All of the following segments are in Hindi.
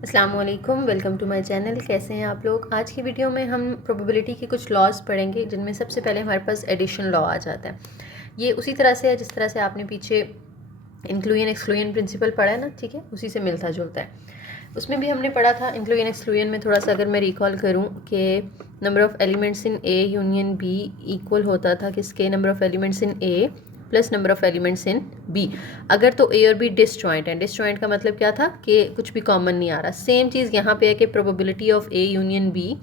अस्सलाम वालेकुम, वेलकम टू माय चैनल। कैसे हैं आप लोग। आज की वीडियो में हम प्रोबेबिलिटी के कुछ लॉज पढ़ेंगे, जिनमें सबसे पहले हमारे पास एडिशन लॉ आ जाता है। ये उसी तरह से है जिस तरह से आपने पीछे इंक्लूजन एक्सक्लूजन प्रिंसिपल पढ़ा है ना, ठीक है, उसी से मिलता जुलता है। उसमें भी हमने पढ़ा था इंक्लूजन एक्सक्लूजन में। थोड़ा सा अगर मैं रिकॉल करूँ कि number of elements in A union B equal होता था किसके, number of elements in A plus number of elements in B. अगर तो ए और बी डिसजॉइंट है, डिसजॉइंट का मतलब क्या था कि कुछ भी कॉमन नहीं आ रहा। सेम चीज़ यहाँ पे है कि probability of A union B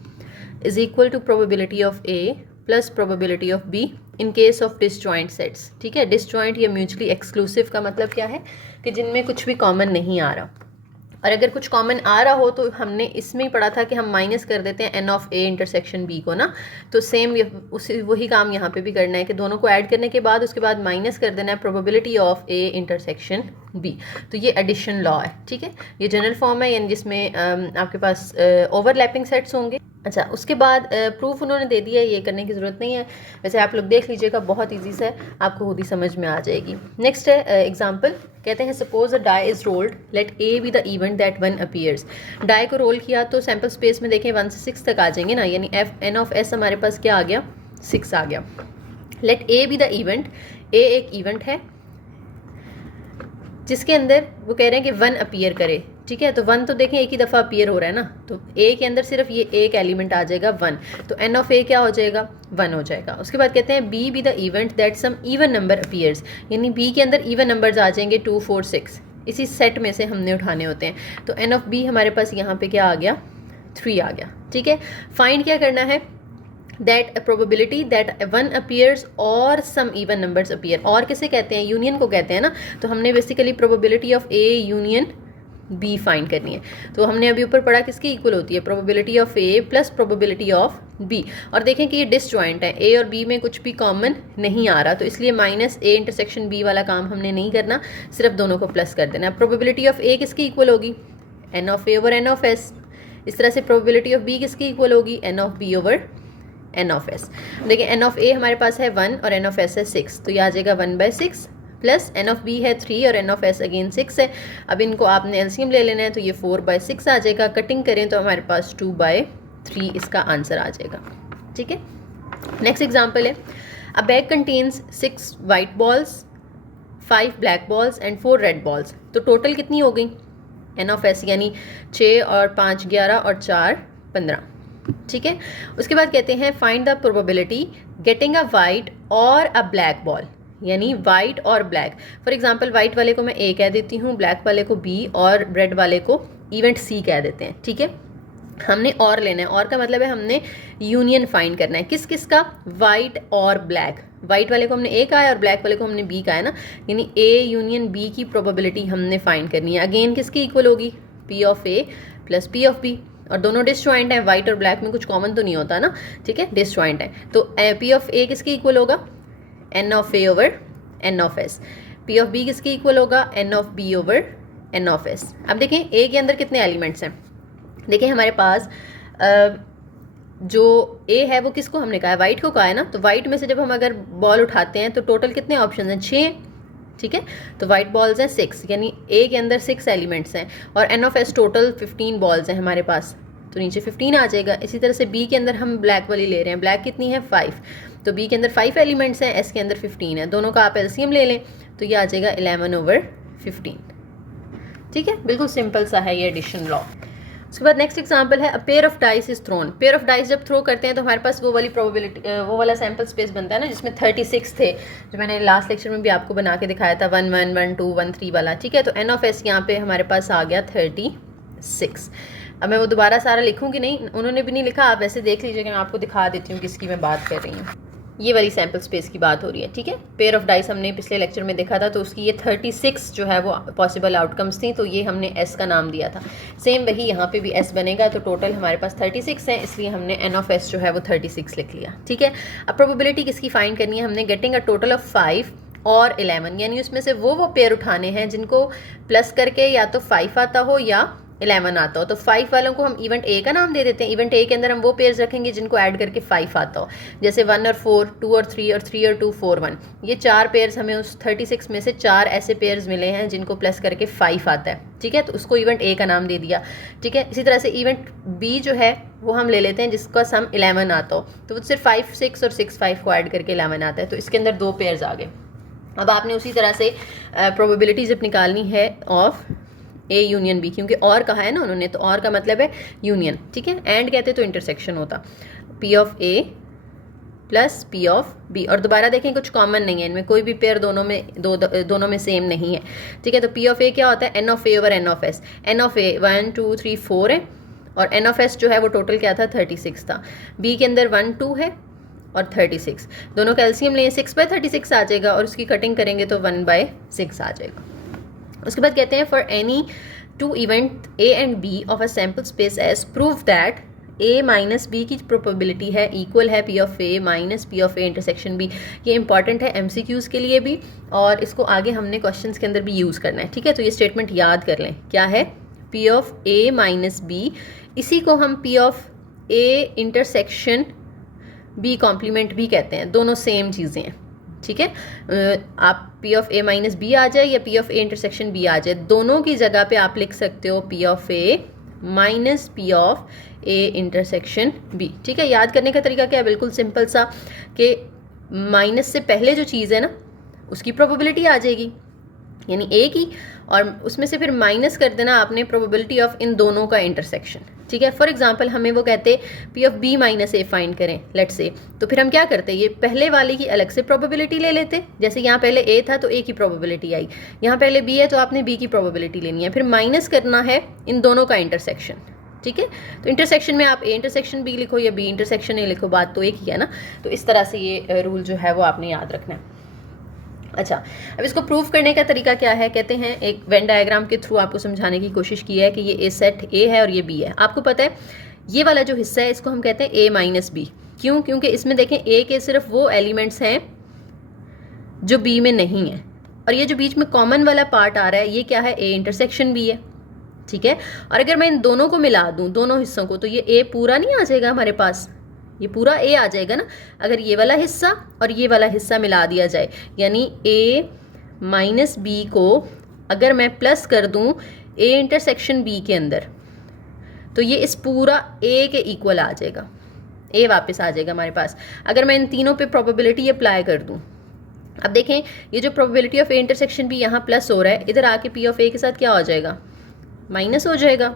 is equal to probability of A plus probability of B in case of disjoint sets. ठीक है, डिसजॉइंट या म्यूचुअली एक्सक्लूसिव का मतलब क्या है कि जिनमें कुछ भी कॉमन नहीं आ रहा। और अगर कुछ कॉमन आ रहा हो तो हमने इसमें ही पढ़ा था कि हम माइनस कर देते हैं n of A intersection B को ना। तो सेम उसी वही काम यहाँ पे भी करना है कि दोनों को ऐड करने के बाद उसके बाद माइनस कर देना है probability of A intersection B. तो ये एडिशन लॉ है। ठीक है, ये जनरल फॉर्म है, यानी जिसमें आपके पास ओवरलैपिंग सेट्स होंगे। अच्छा, उसके बाद प्रूफ उन्होंने दे दिया है, ये करने की ज़रूरत नहीं है। वैसे आप लोग देख लीजिएगा, बहुत ईजी से आपको खुद ही समझ में आ जाएगी। नेक्स्ट है एग्जांपल। कहते हैं suppose a die is rolled, let A be the event that one appears. Die को रोल किया तो सैम्पल स्पेस में देखें 1 से 6 तक आ जाएंगे ना, यानी एफ एन ऑफ एस हमारे पास क्या आ गया, 6 आ गया। Let A be the event, A एक इवेंट है जिसके अंदर वो कह रहे हैं कि 1 अपीयर करे। ठीक है, तो 1 तो देखें एक ही दफ़ा अपीयर हो रहा है ना, तो ए के अंदर सिर्फ ये एक एलिमेंट आ जाएगा 1, तो एन ऑफ ए क्या हो जाएगा, 1 हो जाएगा। उसके बाद कहते हैं B be the event that some even number appears, यानी बी के अंदर इवन नंबर्स आ जाएंगे 2 4 6, इसी सेट में से हमने उठाने होते हैं। तो एन ऑफ बी हमारे पास यहाँ पे क्या आ गया, 3 आ गया। ठीक है, फाइंड क्या करना है, दैट प्रोबेबिलिटी दैट 1 अपीयर्स और सम इवन नंबर्स अपीयर। और किसे कहते हैं, यूनियन को कहते हैं ना। तो हमने basically probability of A union B find करनी है। तो हमने अभी ऊपर पढ़ा किसकी इक्वल होती है, probability of A plus probability of B. और देखें कि ये डिसजॉइंट है, ए और बी में कुछ भी कॉमन नहीं आ रहा, तो इसलिए माइनस ए इंटरसेक्शन बी वाला काम हमने नहीं करना, सिर्फ दोनों को प्लस कर देना। प्रोबेबिलिटी ऑफ ए किसकी इक्वल होगी, n of A over N of S. इस तरह से प्रोबेबिलिटी ऑफ बी किसकी इक्वल होगी, n of B over N of S. देखिए एन ऑफ ए हमारे पास है 1 और एन ऑफ एस है 6, तो ये आ जाएगा 1/6 प्लस एन ऑफ बी है 3 और एन ऑफ एस अगेन 6 है। अब इनको आपने एलसीएम ले लेना है, तो ये 4/6 आ जाएगा। कटिंग करें तो हमारे पास 2/3 इसका आंसर आ जाएगा। ठीक है, नेक्स्ट एग्जाम्पल है, अ bag contains 6 white balls 5 black balls and 4 red balls. तो टोटल कितनी हो गई, एन ऑफ एस यानी 6 और 5 11 और 4 15। ठीक है, उसके बाद कहते हैं find the probability getting a white और अ ब्लैक बॉल, यानी वाइट और ब्लैक। फॉर एग्जांपल वाइट वाले को मैं ए कह देती हूँ, ब्लैक वाले को बी और रेड वाले को इवेंट सी कह देते हैं। ठीक है, हमने और लेना है, और का मतलब है हमने यूनियन फाइंड करना है। किस किस का, वाइट और ब्लैक। वाइट वाले को हमने ए कहा है और ब्लैक वाले को हमने बी कहा है ना, यानी ए यूनियन बी की प्रोबेबिलिटी हमने फाइंड करनी है। अगेन किसकी इक्वल होगी, P of A plus P of B. और दोनों डिसजॉइंट है, वाइट और ब्लैक में कुछ कॉमन तो नहीं होता ना। ठीक है, डिसजॉइंट है, तो पी ऑफ ए किसकी इक्वल होगा, N of A over N of S. P of B किसकी इक्वल होगा, N of B over N of S. अब देखें ए के अंदर कितने एलिमेंट्स हैं। देखिए हमारे पास जो ए है वो किसको हमने कहा है, वाइट को कहा है ना। तो वाइट में से जब हम अगर बॉल उठाते हैं तो टोटल कितने ऑप्शन हैं, 6। ठीक है, तो वाइट बॉल्स हैं 6, यानी ए के अंदर 6 एलिमेंट्स हैं। और n of S total 15 balls हैं हमारे पास, तो नीचे 15 आ जाएगा। इसी तरह से बी के अंदर हम ब्लैक वाली ले रहे हैं, ब्लैक कितनी है 5, तो बी के अंदर 5 एलिमेंट्स हैं, एस के अंदर 15 है। दोनों का आप एलसीएम ले लें तो ये आ जाएगा 11 ओवर 15। ठीक है, बिल्कुल सिंपल सा है ये एडिशन लॉ। उसके बाद नेक्स्ट एग्जांपल है, a pair of dice is throne. Pair of dice जब थ्रो करते हैं तो हमारे पास वो वाली प्रोबेबिलिटी, वो वाला सैम्पल स्पेस बनता है ना जिसमें 36 थे, जो मैंने लास्ट लेक्चर में भी आपको बना के दिखाया था, 1 1 1 2 1 3 वाला। ठीक है, तो एन ऑफ एस यहाँ पे हमारे पास आ गया 36। अब मैं वो दोबारा सारा लिखूंगी नहीं, उन्होंने भी नहीं लिखा, आप वैसे देख लीजिएगा, मैं आपको दिखा देती हूँ किसकी मैं बात कर रही हूँ। ये वाली सैम्पल स्पेस की बात हो रही है। ठीक है, पेयर ऑफ डाइस हमने पिछले लेक्चर में देखा था, तो उसकी ये 36 जो है वो पॉसिबल आउटकम्स थी, तो ये हमने एस का नाम दिया था। सेम वही यहाँ पे भी एस बनेगा, तो टोटल हमारे पास 36 है, इसलिए हमने एन ऑफ एस जो है वो 36 लिख लिया। ठीक है, अब प्रोबेबिलिटी किसकी फाइंड करनी है, हमने गेटिंग अ टोटल ऑफ 5 और 11, यानी उसमें से वो पेयर उठाने हैं जिनको प्लस करके या तो 5 आता हो या 11 आता हो, तो 5 वालों को हम इवेंट ए का नाम दे देते हैं। इवेंट ए के अंदर हम वो पेयर्स रखेंगे जिनको ऐड करके 5 आता हो, जैसे 1 और 4, 2 और 3 और 3 और 2, 4, 1। ये 4 पेयर्स हमें उस 36 में से 4 ऐसे पेयर्स मिले हैं जिनको प्लस करके 5 आता है, ठीक है, तो उसको इवेंट ए का नाम दे दिया, ठीक है। इसी तरह से इवेंट बी जो है वो हम ले लेते हैं जिसका सम 11 आता हो, तो वो सिर्फ 5, 6 और 6, 5 को ऐड करके 11 आता है, तो इसके अंदर 2 पेयर्स आ गए। अब आपने उसी तरह से प्रोबेबिलिटी जब निकालनी है ऑफ ए यूनियन बी, क्योंकि और कहा है ना उन्होंने, तो और का मतलब है यूनियन, ठीक है। एंड कहते तो इंटरसेक्शन होता, P of A plus P of B, और दोबारा देखें कुछ कॉमन नहीं है इनमें, कोई भी पेयर दोनों में सेम नहीं है, ठीक है। तो पी ऑफ ए क्या होता है, n of A over N of S. N of A 1 2 3 4 है, और एन ऑफ एस जो है वो टोटल क्या था, 36 था। बी के अंदर 1 2 है और 36, दोनों का एलसीएम लें 6/36 आ जाएगा, और उसकी कटिंग करेंगे तो 1/6 आ जाएगा। उसके बाद कहते हैं for any 2 event A and B of a sample space S prove that A minus B की प्रोबेबिलिटी है इक्वल है P of A minus P of A intersection B. ये इंपॉर्टेंट है एमसीक्यूज़ के लिए भी, और इसको आगे हमने क्वेश्चंस के अंदर भी यूज़ करना है, ठीक है। तो ये स्टेटमेंट याद कर लें, क्या है, P of A minus B, इसी को हम P of A intersection B complement भी कहते हैं, दोनों सेम चीज़ें हैं, ठीक है। आप P of A minus B आ जाए या P of A intersection B आ जाए, दोनों की जगह पे आप लिख सकते हो P of A minus P of A intersection B, ठीक है। याद करने का तरीका क्या है, बिल्कुल सिंपल सा, कि माइनस से पहले जो चीज़ है ना उसकी प्रोबेबिलिटी आ जाएगी, यानी ए की, और उसमें से फिर माइनस कर देना आपने प्रोबेबिलिटी ऑफ इन दोनों का इंटरसेक्शन, ठीक है। फॉर एग्जांपल हमें वो कहते P of B minus A find करें, लेट्स से, तो फिर हम क्या करते, ये पहले वाले की अलग से प्रोबेबिलिटी ले लेते, जैसे यहाँ पहले ए था तो ए की प्रोबेबिलिटी आई, यहाँ पहले बी है तो आपने बी की प्रोबेबिलिटी लेनी है, फिर माइनस करना है इन दोनों का इंटरसेक्शन, ठीक है। तो इंटरसेक्शन में आप ए इंटरसेक्शन बी लिखो या बी इंटरसेक्शन ए लिखो, बात तो एक ही है ना। तो इस तरह से ये रूल जो है वो आपने याद रखना है। अच्छा, अब इसको प्रूव करने का तरीका क्या है, कहते हैं एक वेन डायग्राम के थ्रू आपको समझाने की कोशिश की है कि ये ए सेट ए है और ये बी है। आपको पता है ये वाला जो हिस्सा है इसको हम कहते हैं ए माइनस बी, क्यों, क्योंकि इसमें देखें ए के सिर्फ वो एलिमेंट्स हैं जो बी में नहीं है, और ये जो बीच में कॉमन वाला पार्ट आ रहा है ये क्या है, ए इंटरसेक्शन बी है, ठीक है। और अगर मैं इन दोनों को मिला दूं, दोनों हिस्सों को, तो ये ए पूरा नहीं आ जाएगा हमारे पास, ये पूरा ए आ जाएगा ना। अगर ये वाला हिस्सा और ये वाला हिस्सा मिला दिया जाए, यानी ए माइनस बी को अगर मैं प्लस कर दूं ए इंटरसेक्शन बी के अंदर, तो ये इस पूरा ए के इक्वल आ जाएगा, ए वापस आ जाएगा हमारे पास। अगर मैं इन तीनों पे प्रोबेबिलिटी अप्लाई कर दूं, अब देखें ये जो probability of A intersection B यहाँ प्लस हो रहा है, इधर आके पी ऑफ ए के साथ क्या हो जाएगा, माइनस हो जाएगा,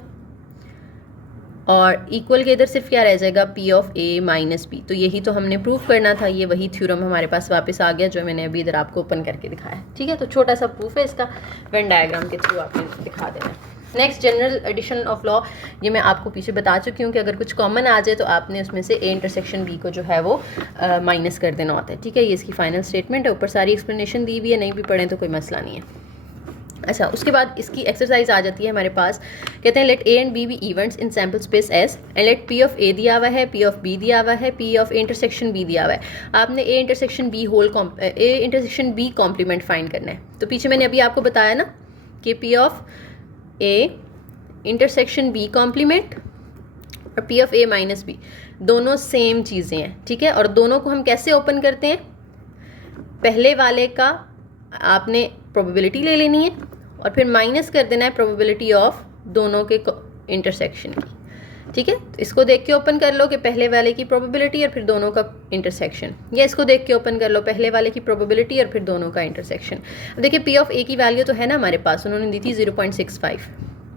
और इक्वल के इधर सिर्फ क्या रह जाएगा, P of A minus B. तो यही तो हमने प्रूफ करना था, ये वही थ्योरम हमारे पास वापस आ गया जो मैंने अभी इधर आपको ओपन करके दिखाया है, ठीक है। तो छोटा सा प्रूफ है इसका, वेन डायग्राम के थ्रू आपने दिखा देना है। Next general addition of law, ये मैं आपको पीछे बता चुकी हूँ कि अगर कुछ कॉमन आ जाए तो आपने उसमें से ए इंटरसेक्शन बी को जो है वो माइनस कर देना होता है, ठीक है। ये इसकी फाइनल स्टेटमेंट है, ऊपर सारी एक्सप्लेनेशन दी हुई है, नहीं भी पढ़ें तो कोई मसला नहीं है। अच्छा, उसके बाद इसकी एक्सरसाइज आ जाती है हमारे पास, कहते हैं let A and B events in sample space S and let P of A दिया हुआ है, पी ऑफ बी दिया हुआ है, P of A intersection B दिया हुआ है। आपने A intersection B complement find करना है। तो पीछे मैंने अभी आपको बताया ना कि P of A intersection B complement और P of A minus B दोनों सेम चीज़ें हैं, ठीक है। और दोनों को हम कैसे ओपन करते हैं, पहले वाले का आपने प्रोबेबिलिटी ले लेनी है और फिर माइनस कर देना है प्रोबेबिलिटी ऑफ दोनों के इंटरसेक्शन की, ठीक है। तो इसको देख के ओपन कर लो कि पहले वाले की प्रोबेबिलिटी और फिर दोनों का इंटरसेक्शन, या इसको देख के ओपन कर लो पहले वाले की प्रोबेबिलिटी और फिर दोनों का इंटरसेक्शन। अब देखिए पी ऑफ ए की वैल्यू तो है ना हमारे पास, उन्होंने दी थी 0.65,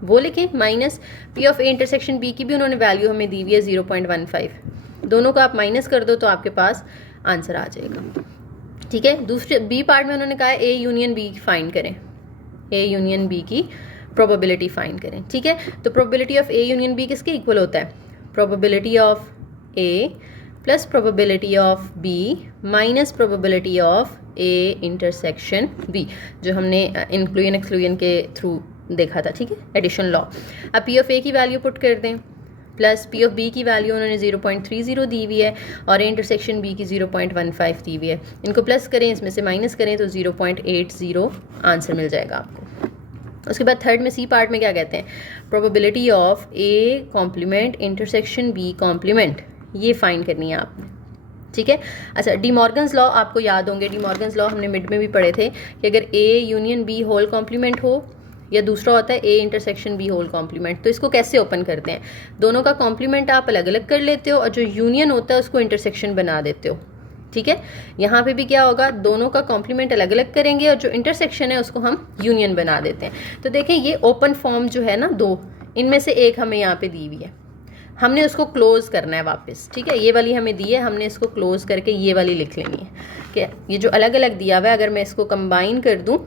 वो लिखें, minus P of A intersection B की भी उन्होंने वैल्यू हमें दी हुई है 0.15, दोनों को आप माइनस कर दो तो आपके पास आंसर आ जाएगा, ठीक है। दूसरे बी पार्ट में उन्होंने कहा ए यूनियन बी फाइंड करें, ए यूनियन बी की प्रोबेबिलिटी फाइंड करें, ठीक है। तो probability of A union B किसके इक्वल होता है, probability of A plus probability of B minus probability of A intersection B, जो हमने इंक्लूजन एक्सक्लूजन के थ्रू देखा था, ठीक है, एडिशन लॉ। अब पी ऑफ ए की वैल्यू पुट कर दें, प्लस पी ऑफ बी की वैल्यू उन्होंने 0.30 दी हुई है और इंटरसेक्शन बी की 0.15 दी हुई है, इनको प्लस करें, इसमें से माइनस करें तो 0.80 आंसर मिल जाएगा आपको। उसके बाद थर्ड में सी पार्ट में क्या कहते हैं, probability of A complement intersection B complement, ये फाइंड करनी है आपने, ठीक है। अच्छा, डी मॉर्गन्स लॉ आपको याद होंगे, डी मॉर्गन्स लॉ हमने मिड में भी पढ़े थे कि अगर A union B whole complement हो, या दूसरा होता है A intersection B whole complement, तो इसको कैसे ओपन करते हैं, दोनों का कॉम्प्लीमेंट आप अलग अलग कर लेते हो और जो यूनियन होता है उसको इंटरसेक्शन बना देते हो, ठीक है। यहाँ पे भी क्या होगा, दोनों का कॉम्प्लीमेंट अलग अलग करेंगे और जो इंटरसेक्शन है उसको हम यूनियन बना देते हैं। तो देखें ये ओपन फॉर्म जो है ना, दो, इनमें से एक हमें यहाँ पे दी हुई है, हमने उसको क्लोज करना है वापस, ठीक है। ये वाली हमें दी है, हमने इसको क्लोज करके ये वाली लिख लेनी है कि ये जो अलग अलग दिया हुआ है अगर मैं इसको कंबाइन कर दूँ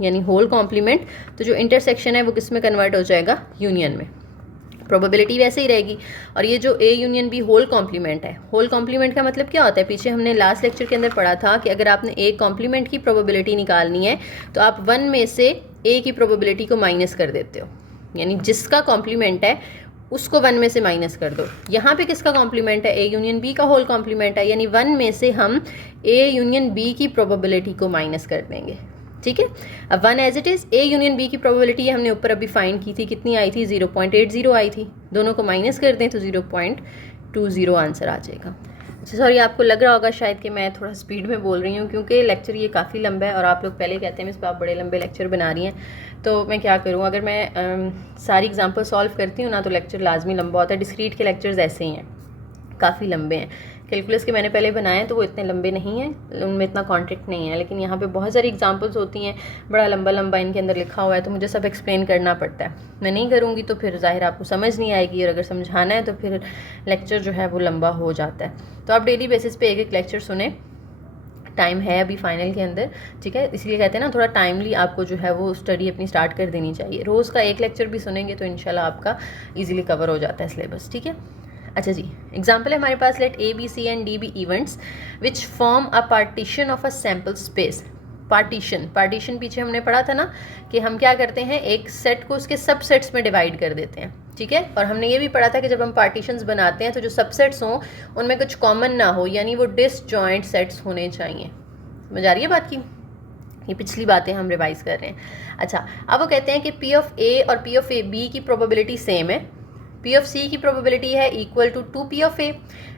यानी होल कॉम्प्लीमेंट, तो जो इंटरसेक्शन है वो किस में कन्वर्ट हो जाएगा, यूनियन में। प्रोबेबिलिटी वैसे ही रहेगी। और ये जो A union B whole complement है, होल कॉम्प्लीमेंट का मतलब क्या होता है, पीछे हमने लास्ट लेक्चर के अंदर पढ़ा था कि अगर आपने ए कॉम्प्लीमेंट की प्रोबेबिलिटी निकालनी है तो आप 1 में से ए की प्रोबेबिलिटी को माइनस कर देते हो, यानी जिसका कॉम्प्लीमेंट है उसको 1 में से माइनस कर दो। यहाँ पे किसका कॉम्प्लीमेंट है, ए यूनियन बी का होल कॉम्प्लीमेंट है, यानी 1 में से हम ए यूनियन बी की प्रोबेबिलिटी को माइनस कर देंगे, ठीक है। अब 1 as it is, A union B की प्रोबेबिलिटी हमने ऊपर अभी फाइंड की थी, कितनी आई थी, 0.80 आई थी, दोनों को माइनस कर दें तो 0.20 आंसर आ जाएगा। अच्छा सॉरी, आपको लग रहा होगा शायद कि मैं थोड़ा स्पीड में बोल रही हूँ क्योंकि लेक्चर ये काफ़ी लंबा है और आप लोग पहले कहते हैं इस पर आप बड़े लंबे लेक्चर बना रही हैं, तो मैं क्या करूँ, अगर मैं सारी एग्जांपल सॉल्व करती हूँ ना तो लेक्चर लाजमी लंबा होता है। डिस्क्रीट के लेक्चर्स ऐसे ही हैं, काफ़ी लंबे हैं। कैलकुलस के मैंने पहले बनाए हैं तो वो इतने लंबे नहीं हैं, उनमें इतना कॉन्टेक्ट नहीं है, लेकिन यहाँ पे बहुत सारी एग्जांपल्स होती हैं, बड़ा लंबा लंबा इनके अंदर लिखा हुआ है, तो मुझे सब एक्सप्लेन करना पड़ता है। मैं नहीं करूँगी तो फिर ज़ाहिर आपको समझ नहीं आएगी, और अगर समझाना है तो फिर लेक्चर जो है वो लंबा हो जाता है। तो आप डेली बेसिस पे एक एक लेक्चर सुने, टाइम है अभी फाइनल के अंदर, ठीक है, इसलिए कहते हैं ना थोड़ा टाइमली आपको जो है वो स्टडी अपनी स्टार्ट कर देनी चाहिए। रोज़ का एक लेक्चर भी सुनेंगे तो इंशाल्लाह आपका ईजिली कवर हो जाता है सिलेबस, ठीक है। अच्छा जी, एग्जाम्पल है हमारे पास, let A B C and D be events which form a partition of a sample space. Partition पीछे हमने पढ़ा था ना कि हम क्या करते हैं, एक सेट को उसके सबसेट्स में डिवाइड कर देते हैं, ठीक है। और हमने ये भी पढ़ा था कि जब हम पार्टीशंस बनाते हैं तो जो सबसेट्स हों उनमें कुछ कॉमन ना हो, यानी वो डिसजॉइंट सेट्स होने चाहिए। समझ आ रही है बात की, ये पिछली बातें हम रिवाइज कर रहे हैं। अच्छा, अब वो कहते हैं कि पी ऑफ ए और पी ऑफ ए बी की प्रोबेबिलिटी सेम है, पी ऑफ सी की प्रोबेबिलिटी है equal to 2 P of A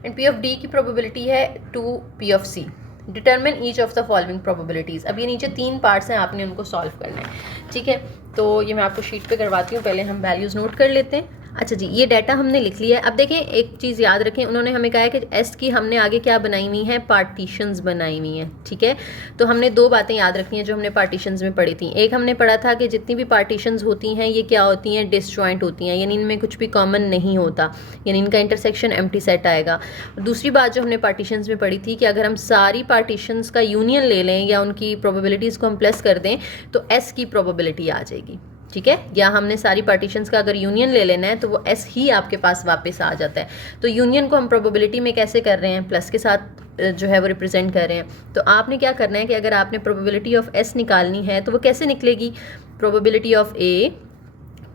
and P of D की प्रोबेबिलिटी है 2 P of C. Determine each of the following probabilities. अब ये नीचे 3 पार्ट्स हैं, आपने उनको सॉल्व करना है, ठीक है। तो ये मैं आपको शीट पे करवाती हूँ, पहले हम वैल्यूज़ नोट कर लेते हैं। अच्छा जी, ये डाटा हमने लिख लिया है। अब देखें, एक चीज़ याद रखें, उन्होंने हमें कहा है कि एस की हमने आगे क्या बनाई हुई है, पार्टीशंस बनाई हुई हैं, ठीक है। तो हमने 2 बातें याद रखनी है जो हमने पार्टीशंस में पढ़ी थी। एक हमने पढ़ा था कि जितनी भी पार्टीशंस होती हैं ये क्या होती हैं, डिसजॉइंट होती हैं, यानी इनमें कुछ भी कॉमन नहीं होता, यानी इनका इंटरसेक्शन एम्प्टी सेट आएगा। दूसरी बात जो हमने पार्टीशंस में पढ़ी थी कि अगर हम सारी पार्टीशंस का यूनियन ले लें या उनकी प्रोबेबिलिटीज़ को हम प्लस कर दें तो एस की प्रोबेबिलिटी आ जाएगी, ठीक है। या हमने सारी पार्टीशंस का अगर यूनियन ले लेना है तो वो एस ही आपके पास वापस आ जाता है। तो यूनियन को हम प्रोबेबिलिटी में कैसे कर रहे हैं, प्लस के साथ जो है वो रिप्रेजेंट कर रहे हैं। तो आपने क्या करना है कि अगर आपने प्रोबेबिलिटी ऑफ एस निकालनी है तो वो कैसे निकलेगी, probability of A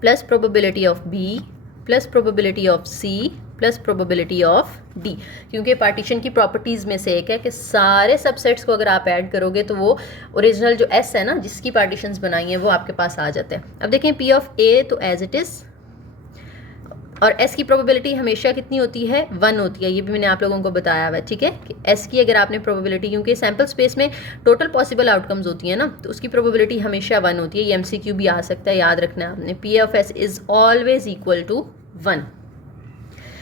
plus probability of B plus probability of C plus probability of D, क्योंकि पार्टीशन की प्रॉपर्टीज़ में से एक है कि सारे सबसेट्स को अगर आप ऐड करोगे तो वो ओरिजिनल जो एस है ना जिसकी पार्टीशंस बनाई हैं वो आपके पास आ जाता है। अब देखें, पी ऑफ ए तो एज इट इज़, और एस की प्रोबेबिलिटी हमेशा कितनी होती है, 1 होती है, ये भी मैंने आप लोगों को बताया हुआ है, ठीक है। कि एस की अगर आपने प्रोबेबिलिटी, क्योंकि सैम्पल स्पेस में टोटल पॉसिबल आउटकम्स होती है ना, तो उसकी प्रोबेबिलिटी हमेशा 1 होती है। ये MCQ भी आ सकता है, याद रखना है आपने, P of S is always equal to 1।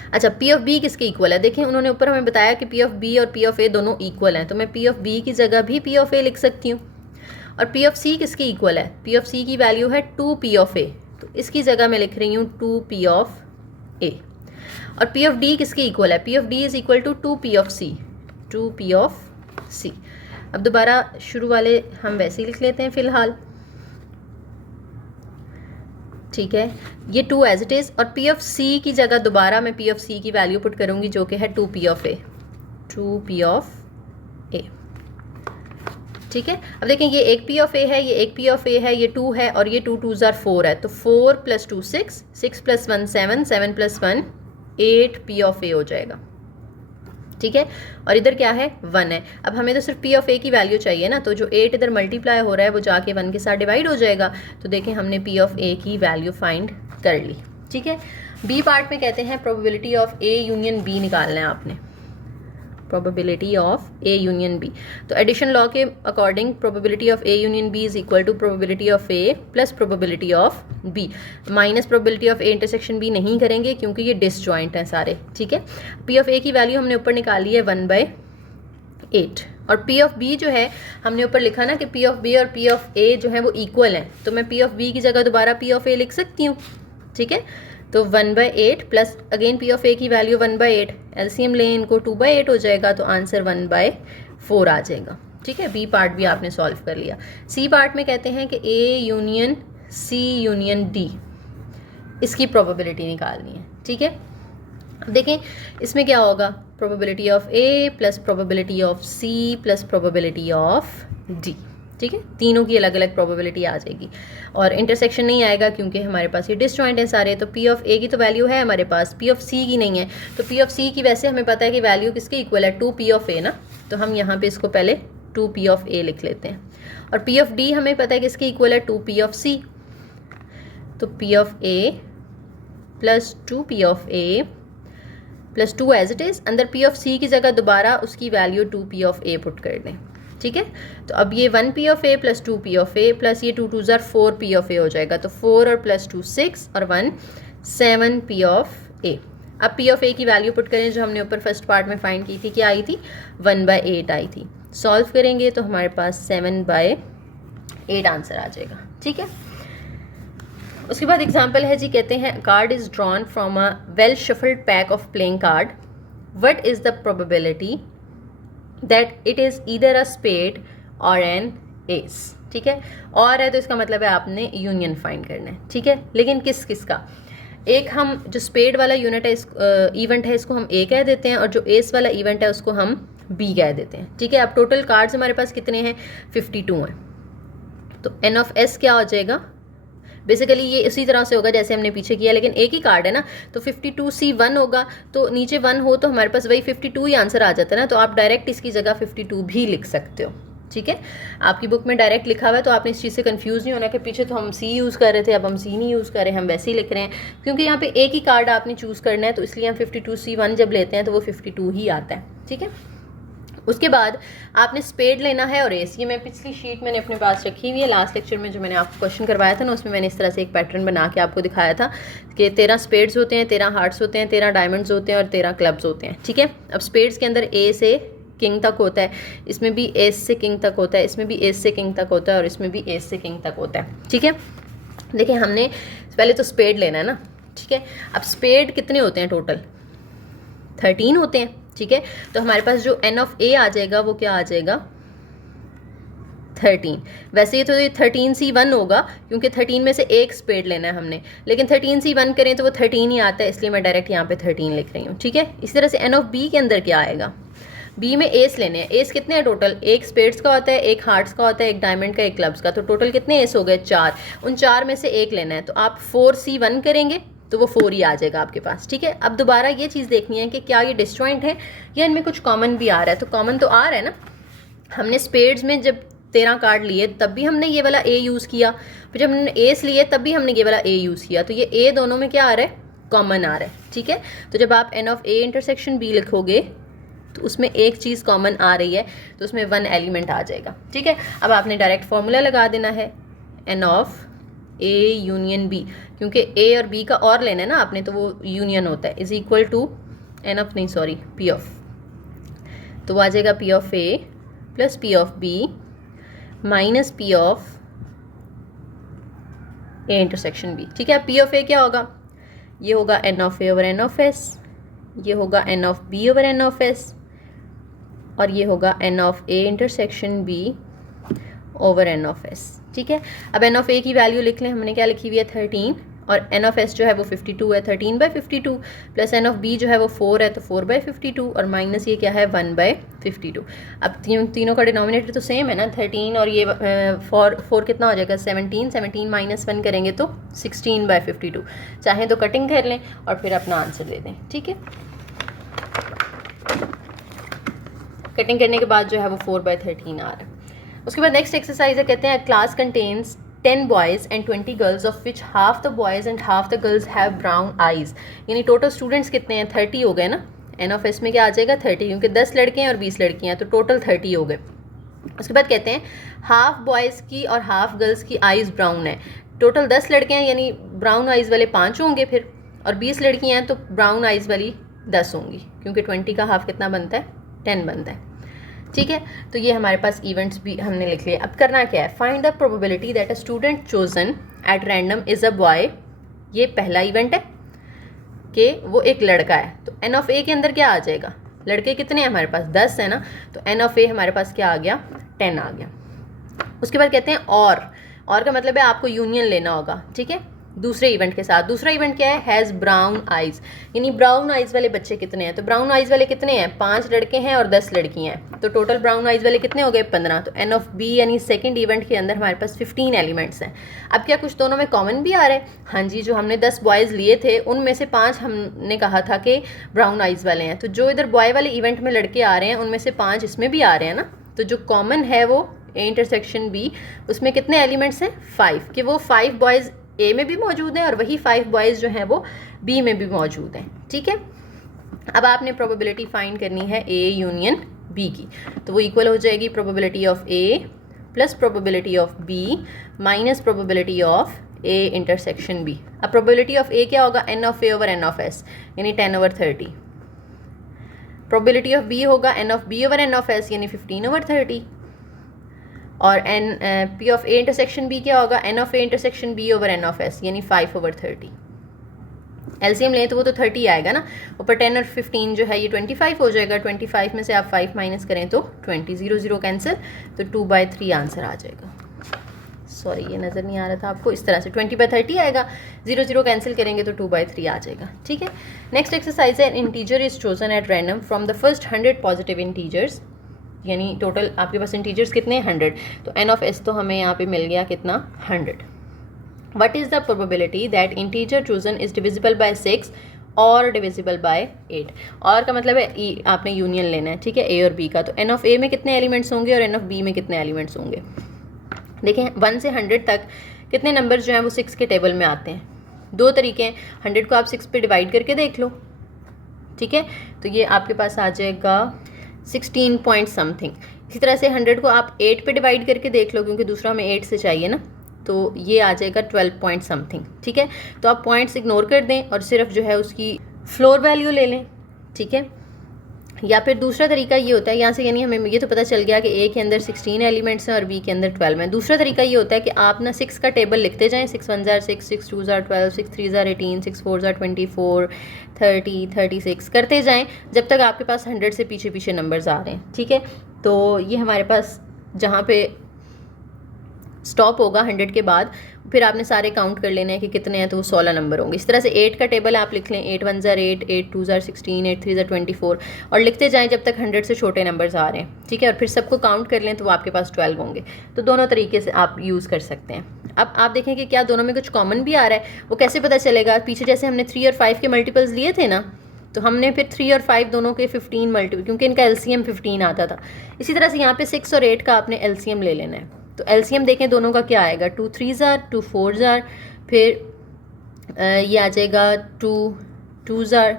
अच्छा, पी ऑफ बी किसके इक्वल है, देखें उन्होंने ऊपर हमें बताया कि पी ऑफ बी और पी ऑफ ए दोनों इक्वल हैं, तो मैं पी ऑफ बी की जगह भी पी ऑफ ए लिख सकती हूँ। और पी ऑफ सी किसके इक्वल है, पी ऑफ सी की वैल्यू है 2 पी ऑफ ए, तो इसकी जगह मैं लिख रही हूँ 2 पी ऑफ ए। और पी ऑफ डी किसके इक्वल है, P of D is equal to 2 P of C, 2 P of C. अब दोबारा शुरू वाले हम वैसे ही लिख लेते हैं फिलहाल, ठीक है, ये 2 एज इट इज़। और पी ऑफ सी की जगह दोबारा मैं पी ऑफ सी की वैल्यू पुट करूंगी जो कि है 2 P of A, 2 P of A, ठीक है। अब देखें, ये एक पी ऑफ ए है, ये एक पी ऑफ ए है, ये 2 है और ये 2 2s are 4 है, तो 4 + 2 6 + 1 7 7 + 1 8 पी ऑफ ए हो जाएगा, ठीक है, और इधर क्या है 1 है। अब हमें तो सिर्फ पी ऑफ ए की वैल्यू चाहिए ना, तो जो 8 इधर मल्टीप्लाई हो रहा है वो जाके 1 के साथ डिवाइड हो जाएगा। तो देखें हमने पी ऑफ ए की वैल्यू फाइंड कर ली। ठीक है, बी पार्ट में कहते हैं probability of A union B निकालना है आपने, probability of A union B. तो एडिशन लॉ के according probability of A union B is equal to probability of A plus probability of B, minus probability of A intersection B नहीं करेंगे क्योंकि ये डिसजॉइंट हैं सारे। ठीक है, पी ऑफ ए की वैल्यू हमने ऊपर निकाली है 1/8, और पी ऑफ बी जो है हमने ऊपर लिखा ना कि पी ऑफ बी और पी ऑफ ए जो है वो इक्वल हैं, तो मैं पी ऑफ बी की जगह दोबारा पी ऑफ ए लिख सकती हूँ। ठीक है, तो 1/8 प्लस अगेन पी ऑफ ए की वैल्यू 1/8, एलसीएम लें इनको 2/8 हो जाएगा, तो आंसर 1/4 आ जाएगा। ठीक है, बी पार्ट भी आपने सॉल्व कर लिया। सी पार्ट में कहते हैं कि A union C union D, इसकी प्रोबेबिलिटी निकालनी है। ठीक है, अब देखें इसमें क्या होगा, probability of A plus probability of C plus probability of D. ठीक है, तीनों की अलग अलग प्रोबेबिलिटी आ जाएगी, और इंटरसेक्शन नहीं आएगा क्योंकि हमारे पास ये डिसजॉइंट हैं सारे। तो पी ऑफ ए की तो वैल्यू है हमारे पास, पी ऑफ सी की नहीं है। तो पी ऑफ सी की वैसे हमें पता है कि वैल्यू किसके इक्वल है, 2 पी ऑफ ए ना, तो हम यहाँ पे इसको पहले 2 पी ऑफ ए लिख लेते हैं। और पी ऑफ डी हमें पता है किसके इक्वल है, 2 पी ऑफ सी। तो P of A plus 2 P of A plus 2 as it is, अंदर पी ऑफ सी की जगह दोबारा उसकी value 2 P of A put कर दें। ठीक है, तो अब ये 1 P of A plus 2 P of A plus ये 2 2 ज़ार 4 पी ऑफ ए हो जाएगा, तो 4 और प्लस 2 6 और 1 7 पी ऑफ ए। अब पी ऑफ ए की वैल्यू पुट करें जो हमने ऊपर फर्स्ट पार्ट में फाइंड की थी, क्या आई थी, 1/8 आई थी। सॉल्व करेंगे तो हमारे पास 7/8 आंसर आ जाएगा। ठीक है, उसके बाद एग्जाम्पल है जी, कहते हैं card is drawn from a well shuffled pack of playing card, what is the probability that it is either a spade और एन एस। ठीक है, और है तो इसका मतलब है आपने यूनियन फाइंड करना है। ठीक है, लेकिन किस किस का, एक हम जो स्पेड वाला यूनिट है इवेंट है इसको हम ए कह देते हैं, और जो एस वाला इवेंट है उसको हम बी कह देते हैं। ठीक है, अब टोटल कार्ड्स हमारे पास कितने हैं, 52 हैं। तो एन ऑफ एस क्या हो जाएगा, बेसिकली ये इसी तरह से होगा जैसे हमने पीछे किया, लेकिन एक ही कार्ड है ना, तो 52C1 होगा, तो नीचे 1 हो तो हमारे पास वही 52 ही आंसर आ जाता है ना, तो आप डायरेक्ट इसकी जगह 52 भी लिख सकते हो। ठीक है, आपकी बुक में डायरेक्ट लिखा हुआ है तो आपने इस चीज़ से कंफ्यूज नहीं होना कि पीछे तो हम सी यूज़ कर रहे थे अब हम सी नहीं यूज़ कर रहे हैं, हम वैसे ही लिख रहे हैं, क्योंकि यहाँ पे एक ही कार्ड आपने चूज़ करना है, तो इसलिए हम 52C1 जब लेते हैं तो वो 52 ही आता है। ठीक है, उसके बाद आपने स्पेड लेना है और एस, ये मैं पिछली शीट मैंने अपने पास रखी हुई है, लास्ट लेक्चर में जो मैंने आपको क्वेश्चन करवाया था ना उसमें मैंने इस तरह से एक पैटर्न बना के आपको दिखाया था कि 13 स्पेड्स होते हैं, 13 हार्ट्स होते हैं, 13 डायमंड्स होते हैं और 13 क्लब्स होते हैं। ठीक है, अब स्पेड्स के अंदर ए से किंग तक होता है, इसमें भी एस से किंग तक होता है, इसमें भी एस से किंग तक होता है और इसमें भी एस से किंग तक होता है। ठीक है, देखिए हमने पहले तो स्पेड लेना है ना। ठीक है, अब स्पेड कितने होते हैं, टोटल 13 होते हैं। ठीक है, तो हमारे पास जो एन ऑफ ए आ जाएगा वो क्या आ जाएगा, 13। वैसे ही तो ये 13C1 होगा क्योंकि 13 में से एक स्पेड लेना है हमने, लेकिन 13C1 करें तो वो 13 ही आता है, इसलिए मैं डायरेक्ट यहाँ पे 13 लिख रही हूँ। ठीक है, इसी तरह से एन ऑफ बी के अंदर क्या आएगा, बी में एस लेने हैं। एस कितने हैं टोटल, एक स्पेड्स का होता है, एक हार्ट्स का होता है, एक डायमंड का, एक क्लब्स का, तो टोटल कितने एस हो गए, 4। उन 4 में से एक लेना है, तो आप 4C1 करेंगे तो वो 4 ही आ जाएगा आपके पास। ठीक है, अब दोबारा ये चीज़ देखनी है कि क्या ये डिस्जॉइंट है या इनमें कुछ कॉमन भी आ रहा है। तो कॉमन तो आ रहा है ना, हमने स्पेड्स में जब 13 कार्ड लिए तब भी हमने ये वाला ए यूज़ किया, फिर जब हमने एस लिए तब भी हमने ये वाला ए यूज़ किया, तो ये ए दोनों में क्या आ रहा है, कॉमन आ रहा है। ठीक है, तो जब आप n of A intersection B लिखोगे तो उसमें एक चीज़ कॉमन आ रही है, तो उसमें 1 एलिमेंट आ जाएगा। ठीक है, अब आपने डायरेक्ट फॉर्मूला लगा देना है, n of A union B, क्योंकि ए और बी का और लेना है ना आपने, तो वो यूनियन होता है, is equal to N of, नहीं सॉरी, पी ऑफ, तो वो आ जाएगा P of A plus P of B minus P of A intersection B. ठीक है, पी ऑफ ए क्या होगा, ये होगा N of A over N of S, ये होगा N of B over N of S, और ये होगा N of A intersection B over N of S. ठीक है, अब एन ऑफ ए की वैल्यू लिख लें, हमने क्या लिखी हुई है 13, और एन ऑफ एस जो है वो 52 है, 13/52, प्लस एन ऑफ बी जो है वो 4 है तो 4/52, और माइनस ये क्या है 1/52। अब तीनों का डिनोमिनेटर तो सेम है ना, 13 और ये 4 कितना हो जाएगा 17, 17 माइनस 1 करेंगे तो 16/52। चाहें तो कटिंग कर लें और फिर अपना आंसर दे दें। ठीक है, कटिंग करने के बाद जो है वो 4/13 आ रहा है। उसके बाद नेक्स्ट एक्सरसाइज है, कहते हैं class contains 10 boys and 20 girls of which half the boys and half the girls have brown eyes। यानी टोटल स्टूडेंट्स कितने हैं, 30 हो गए ना। एन ऑफ एस में क्या आ जाएगा 30, क्योंकि 10 लड़के हैं और 20 लड़कियां हैं, तो टोटल 30 हो गए। उसके बाद कहते हैं हाफ बॉयज़ की और हाफ गर्ल्स की आइज़ ब्राउन है। टोटल 10 लड़के हैं यानी ब्राउन आइज़ वाले 5 होंगे फिर, और 20 लड़कियाँ हैं तो ब्राउन आइज़ वाली 10 होंगी, क्योंकि 20 का हाफ कितना बनता है, 10 बनता है। ठीक है, तो ये हमारे पास इवेंट्स भी हमने लिख लिए। अब करना क्या है, find the probability that a student chosen at random is a boy. ये पहला इवेंट है कि वो एक लड़का है, तो एन ऑफ ए के अंदर क्या आ जाएगा, लड़के कितने हैं हमारे पास 10 है ना, तो एन ऑफ ए हमारे पास क्या आ गया 10 आ गया। उसके बाद कहते हैं और का मतलब है आपको यूनियन लेना होगा, ठीक है, दूसरे इवेंट के साथ। दूसरा इवेंट क्या है, हैज़ ब्राउन आइज़, यानी ब्राउन आइज़ वाले बच्चे कितने हैं, तो ब्राउन आइज़ वाले कितने हैं, 5 लड़के हैं और 10 लड़कियां हैं, तो टोटल ब्राउन आइज़ वाले कितने हो गए 15। तो एन ऑफ बी यानी सेकंड इवेंट के अंदर हमारे पास 15 एलिमेंट्स हैं। अब क्या कुछ दोनों में कॉमन भी आ रहा है, हाँ जी, जो हमने 10 बॉयज़ लिए थे उनमें से 5 हमने कहा था कि ब्राउन आइज़ वाले हैं, तो जो इधर बॉय वाले इवेंट में लड़के आ रहे हैं उनमें से 5 इसमें भी आ रहे हैं ना, तो जो कॉमन है वो ए इंटरसेक्शन बी, उसमें कितने एलिमेंट्स हैं 5, कि वो 5 बॉयज़ ए में भी मौजूद हैं और वही 5 बॉयज़ जो हैं वो बी में भी मौजूद हैं। ठीक है, अब आपने प्रोबेबिलिटी फाइंड करनी है ए यूनियन बी की, तो वो इक्वल हो जाएगी probability of A plus probability of B minus probability of A intersection B. अब प्रोबेबिलिटी ऑफ ए क्या होगा, N of A over N of S, यानी 10/30। प्रोबेबिलिटी ऑफ बी होगा N of B over N of S, यानी 15/30। और N P of A intersection B क्या होगा, N of A intersection B over N of S, यानी 5/30। एलसीएम लें तो वो तो 30 आएगा ना, ऊपर 10 और 15 जो है ये 25 हो जाएगा। 25 में से आप 5 माइनस करें तो 20, 0 कैंसिल, तो 2/3 आंसर आ जाएगा। सॉरी ये नज़र नहीं आ रहा था आपको, इस तरह से 20/30 आएगा, 0 कैंसिल करेंगे तो 2/3 आ जाएगा। ठीक है, नेक्स्ट एक्सरसाइज है, integer is chosen at random from the first 100 positive integers, यानी टोटल आपके पास इंटीजर्स कितने हैं 100, तो एन ऑफ एस तो हमें यहाँ पे मिल गया कितना 100। What is the probability that integer chosen is divisible by 6 और डिविजिबल बाय 8। और का मतलब है आपने यूनियन लेना है, ठीक है, ए और बी का। तो एन ऑफ ए में कितने एलिमेंट्स होंगे और एन ऑफ बी में कितने एलिमेंट्स होंगे। देखें 1 से 100 तक कितने नंबर जो हैं वो 6 के टेबल में आते हैं। 2 तरीके हैं, 100 को आप 6 पे डिवाइड करके देख लो, ठीक है, तो ये आपके पास आ जाएगा 16 पॉइंट समथिंग। इसी तरह से 100 को आप 8 पे डिवाइड करके देख लो, क्योंकि दूसरा हमें 8 से चाहिए ना, तो ये आ जाएगा 12 पॉइंट समथिंग। ठीक है, तो आप पॉइंट्स इग्नोर कर दें और सिर्फ जो है उसकी फ्लोर वैल्यू ले लें। ठीक है, या फिर दूसरा तरीका ये होता है, यहाँ से यानी हमें ये तो पता चल गया कि ए के अंदर 16 एलिमेंट्स हैं और बी के अंदर 12 हैं। दूसरा तरीका ये होता है कि आप ना 6 का टेबल लिखते जाएं, 6 1 ज़ार 6, 6 2 ज़ार 12, 6 3 ज़ार 18, 6 4 ज़ार 24, 30, 36 करते जाएं जब तक आपके पास 100 से पीछे पीछे नंबर्स आ रहे हैं। ठीक है, तो ये हमारे पास जहाँ पे स्टॉप होगा 100 के बाद, फिर आपने सारे काउंट कर लेने हैं कि कितने हैं, तो वो 16 नंबर होंगे। इस तरह से 8 का टेबल आप लिख लें, 8 1 ज़ार 8, 8 2 ज़ार 16, 8 3 ज़ार 24, और लिखते जाएं जब तक 100 से छोटे नंबर्स आ रहे हैं। ठीक है, और फिर सबको काउंट कर लें तो वो आपके पास 12 होंगे। तो दोनों तरीके से आप यूज़ कर सकते हैं। अब आप देखें कि क्या दोनों में कुछ कॉमन भी आ रहा है, वो कैसे पता चलेगा। पीछे जैसे हमने 3 और 5 के मल्टीपल्स लिए थे ना, तो हमने फिर 3 और 5 दोनों के 15 मल्टीपल, क्योंकि इनका एलसीएम 15 आता था। इसी तरह से यहाँ पे 6 और 8 का आपने एलसीएम ले लेना है। तो एलसीएम देखें दोनों का क्या आएगा, 2 3 ज़ार 2 4 ज़ार, फिर ये आ जाएगा 2 2 ज़ार,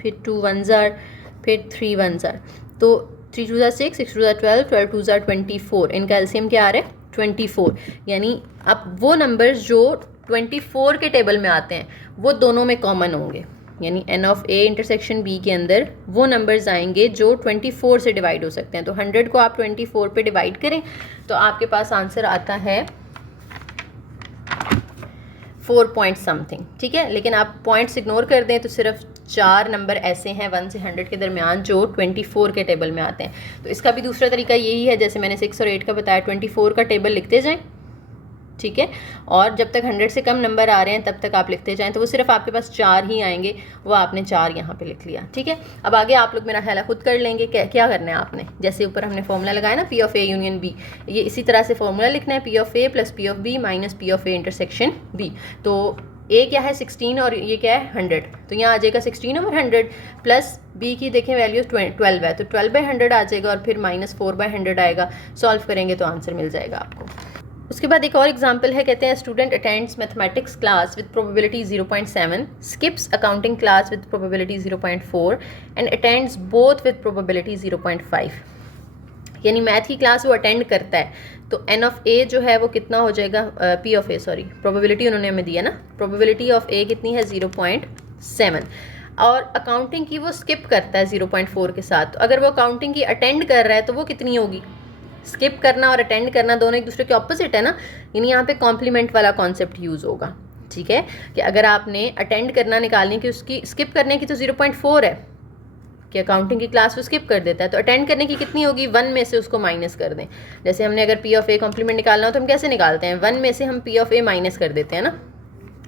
फिर 2 1 ज़ार, फिर 3 1 ज़ार। तो 3 2 ज़ार 6, 6 2 ज़ार 12, 12 2 ज़ार 24। इनका एलसीएम क्या आ रहा है 24। यानी अब वो नंबर्स जो 24 के टेबल में आते हैं वो दोनों में कॉमन होंगे, यानी N of A intersection B के अंदर वो नंबर्स आएंगे जो 24 से डिवाइड हो सकते हैं। तो 100 को आप 24 पे डिवाइड करें तो आपके पास आंसर आता है 4 पॉइंट समथिंग। ठीक है, लेकिन आप पॉइंट्स इग्नोर कर दें तो सिर्फ 4 नंबर ऐसे हैं 1 से 100 के दरमियान जो 24 के टेबल में आते हैं। तो इसका भी दूसरा तरीका यही है, जैसे मैंने 6 और 8 का बताया, 24 का टेबल लिखते जाएं। ठीक है, और जब तक 100 से कम नंबर आ रहे हैं तब तक आप लिखते जाएं, तो वो सिर्फ आपके पास 4 ही आएंगे, वो आपने 4 यहाँ पे लिख लिया। ठीक है, अब आगे आप लोग मेरा ख्याल है खुद कर लेंगे। क्या करना है आपने, जैसे ऊपर हमने फॉर्मूला लगाया ना P of A union B, ये इसी तरह से फॉर्मूला लिखना है, P of A plus P of B minus P of A intersection B. तो ए क्या है 16 और ये क्या है 100, तो यहाँ आ जाएगा 16 ओवर 100 प्लस बी की देखें वैल्यू 12 है, तो 12/100 आ जाएगा और फिर -4/100 आएगा। सॉल्व करेंगे तो आंसर मिल जाएगा आपको। उसके बाद एक और एग्जांपल है, कहते हैं student attends mathematics class with probability 0.7, skips accounting class with probability 0.4 and attends both with probability 0.5। यानी मैथ की क्लास वो अटेंड करता है, तो एन ऑफ ए जो है वो कितना हो जाएगा, P of A sorry, probability उन्होंने हमें दिया ना, प्रोबेबिलिटी ऑफ ए कितनी है 0.7, और अकाउंटिंग की वो स्किप करता है 0.4 के साथ। तो अगर वो अकाउंटिंग की अटेंड कर रहा है तो वो कितनी होगी, स्किप करना और अटेंड करना दोनों एक दूसरे के ऑपोजिट है ना, यानी यहाँ पे कॉम्प्लीमेंट वाला कॉन्सेप्ट यूज़ होगा। ठीक है, कि अगर आपने अटेंड करना निकालने की, उसकी स्किप करने की तो 0.4 है कि अकाउंटिंग की क्लास वो स्किप कर देता है, तो अटेंड करने की कितनी होगी, 1 में से उसको माइनस कर दें। जैसे हमने अगर पी ऑफ ए कॉम्प्लीमेंट निकालना हो तो हम कैसे निकालते हैं, 1 में से हम पी ऑफ ए माइनस कर देते हैं ना,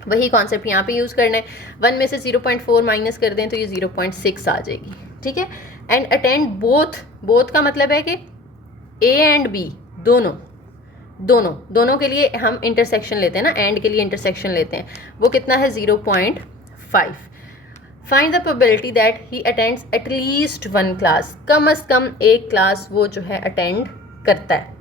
वही कॉन्सेप्ट यहाँ पे यूज़ करना है। 1 में से 0.4 माइनस कर दें तो ये 0.6 आ जाएगी। ठीक है, एंड अटेंड बोथ का मतलब है कि ए एंड बी दोनों के लिए हम इंटरसेक्शन लेते हैं ना, एंड के लिए इंटरसेक्शन लेते हैं, वो कितना है 0.5। Find the probability that he attends at least 1 class, कम अज़ कम एक क्लास वो जो है अटेंड करता है।